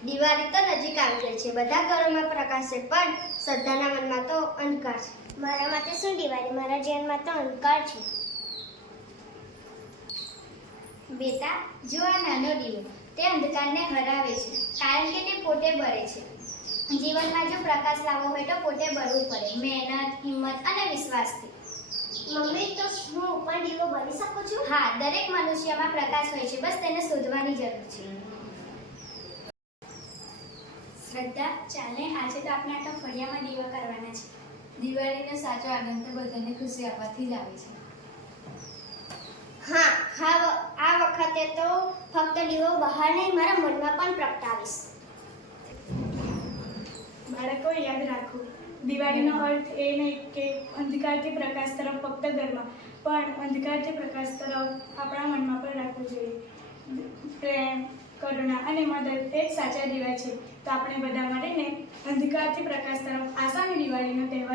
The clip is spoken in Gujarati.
દિવાળી તો નજીક આવી ગઈ છે, બધા ઘરોમાં પ્રકાશ છે, પણ શ્રદ્ધાના મનમાં તો અંધકાર છે. મારા માટે શું દિવાળી? મારા જીવનમાં તો અંધકાર છે. બેટા, જો આ નાનો દીવો તે અંધકારને હરાવે છે, કારણ કે તે પોતે બળે છે. જીવનમાં જો પ્રકાશ લાવવો હોય તો પોતે બળવું પડે, મહેનત, હિંમત અને વિશ્વાસથી. મમ્મી, તો હું પણ દીવો બની શકું છું? હા, દરેક મનુષ્યમાં પ્રકાશ હોય છે, બસ તેને શોધવાની જરૂર છે. શ્રદ્ધા, ચાલે આજે તો આપણે આખા ફળિયામાં દીવા કરવાના છે. દિવાળીનો સાચો આનંદ તો બધાને ખુશી આપવાથી જ આવે છે. હા, આ વખતે તો ફક્ત દીવો બહાર નહીં, મારા મનમાં પણ પ્રગટાવીશ. બાળકો, યાદ રાખો, દિવાળીનો અર્થ એ નહીં કે અંધકારથી પ્રકાશ તરફ ફક્ત ઘરમાં, પણ અંધકારથી પ્રકાશ તરફ આપણા મનમાં પણ રાખવું જોઈએ. પ્રેમ, કરુણા અને મદદ એ જ સાચા દીવા છે. તો આપણે બધા મળીને અંધકારથી પ્રકાશ તરફ આશાની દિવાળીનો તહેવાર